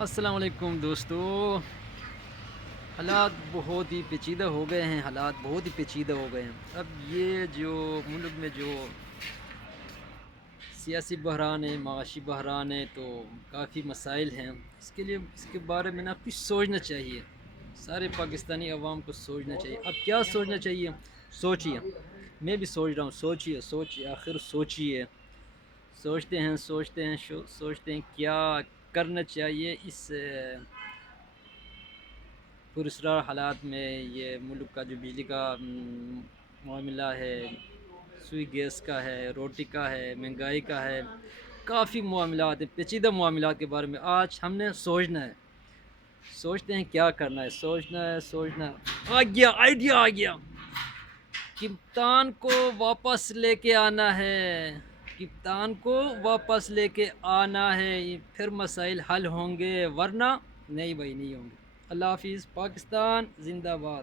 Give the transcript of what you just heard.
السلام علیکم دوستو، حالات بہت ہی پیچیدہ ہو گئے ہیں، حالات بہت ہی پیچیدہ ہو گئے ہیں۔ اب یہ جو ملک میں جو سیاسی بحران ہے، معاشی بحران ہے، تو کافی مسائل ہیں۔ اس کے بارے میں نا کچھ سوچنا چاہیے، سارے پاکستانی عوام کو سوچنا چاہیے۔ اب کیا سوچنا چاہیے؟ سوچیے، میں بھی سوچ رہا ہوں۔ سوچیے آخر سوچیے، سوچتے ہیں کیا کرنا چاہیے اس پراسرار حالات میں۔ یہ ملک کا جو بجلی کا معاملہ ہے، سوئی گیس کا ہے، روٹی کا ہے، مہنگائی کا ہے، کافی معاملات ہیں، پیچیدہ معاملات کے بارے میں آج ہم نے سوچنا ہے۔ سوچتے ہیں کیا کرنا ہے، سوچنا ہے۔ آئیڈیا آ گیا، کپتان کو واپس لے کے آنا ہے، کپتان کو واپس لے کے آنا ہے، پھر مسائل حل ہوں گے، ورنہ نہیں بھائی، نہیں ہوں گے۔ اللہ حافظ، پاکستان زندہ باد۔